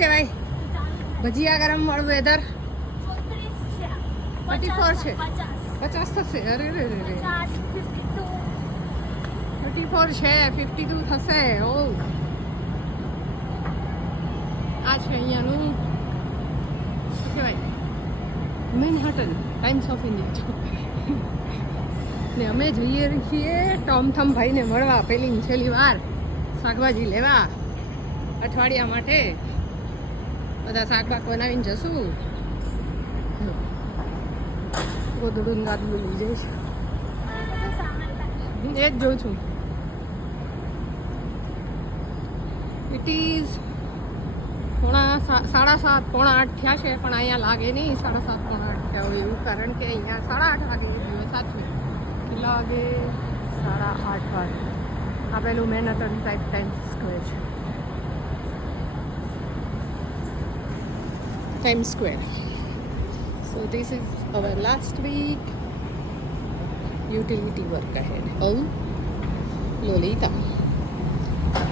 કહેવાય ભજીયા ગરમ વાળું વેધર 34 છે 50 થશે અરે રે રે રે 34 છે 52 થશે ઓ આ છે અહીંયાનું શું કહેવાય મેનહટન ટાઈમ્સ ઓફ ઇન્ડિયા ને અમે જઈએ છીએ ટોમથમ ભાઈને મળવા પહેલી છેલ્લી વાર શાકભાજી લેવા અઠવાડિયા માટે બધા શાકભાગ બનાવીને જશું ગોદડું ગાદડું લઈ જઈશ એ જ જોઉં છું ઇટ ઇઝ 7:30 પોણા 8 થયા છે પણ અહીંયા લાગે નહીં 7:30 પોણા 8 થયા હોય એવું કારણ કે અહીંયા 8:30 વાગે દિવસ સાચવે કેટલા વાગે 8:30 વાગે આ પેલું મેનહટન ટાઈપ ટાઈમ્સ સ્ક્વેર છે Times Square. So this is our last week utility work ahead. Oh, Lolita.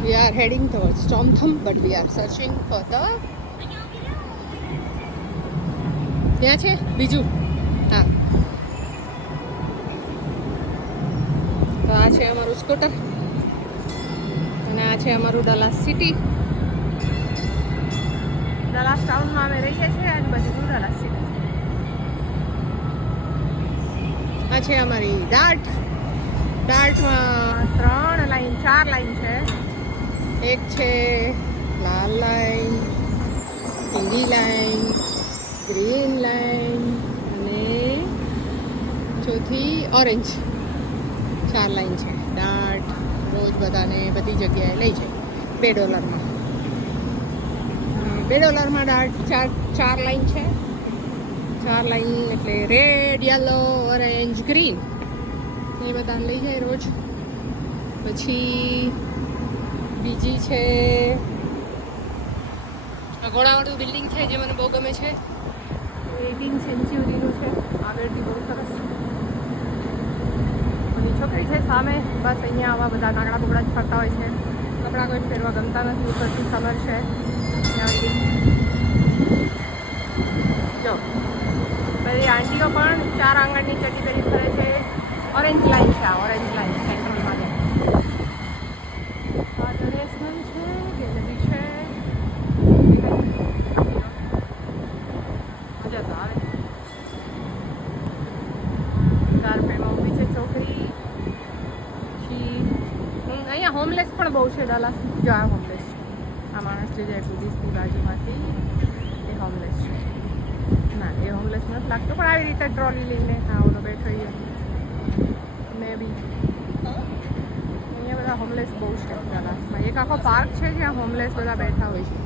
We are heading towards Tomtham, but we are searching for the. ત્યાં છે બીજું હા તો આ છે અમારું સ્કૂટર અને આ છે અમારું ડલાસ સિટી ડલાસ ટાઉનમાં અમે રહીએ છીએ આજુબાજુ ડલાસ સિટી આ છે અમારી ડાર્ટમાં 4 લાઈન છે એક છે લાલ લાઈન પીળી લાઈન ગ્રીન લાઈન અને ચોથી ઓરેન્જ 4 લાઈન છે ડાર્ટ રોજ બધાને બધી જગ્યાએ લઈ જાય $2 ડાર્ટ 4 લાઈન છે 4 લાઈન એટલે રેડ યલો ઓરેન્જ ગ્રીન એ બધાને લઈ જાય રોજ પછી બીજી છે ઘોડાવાળું બિલ્ડિંગ છે જે મને બહુ ગમે છે 18th સેન્ચુરીનું છે આગળથી બહુ સરસ અને છોકરી છે સામે બસ અહીંયા આવા બધા નાગડા બોગડા જ ફરતા હોય છે કપડાં કોઈ પહેરવા ગમતા નથી ઉપરથી સમર છે જો બધી આંટીઓ પણ 4 આંગણની ચટી પહેરી ફરે છે ઓરેન્જ લાઈન છે આ ઓરેન્જ લાઈન સેન્ટરમાં આ દરેસન છે ગેલેરી છે મજા તો આવે કાર્પેટમાં ઊભી છે છોકરી પછી અહીંયા હોમલેસ પણ બહુ છે ડલાસ જો આ હોમલેસ આ માણસ જે જાય પોલીસની બાજુમાંથી એ હોમલેસ છે ના એ હોમલેસ નથી લાગતો પણ આવી રીતે ટ્રોલી લઈને હા ઓલો બેઠો મે બી અહીંયા બધા હોમલેસ બહુ છે ડલાસમાં એક આખો પાર્ક છે જ્યાં હોમલેસ બધા બેઠા હોય છે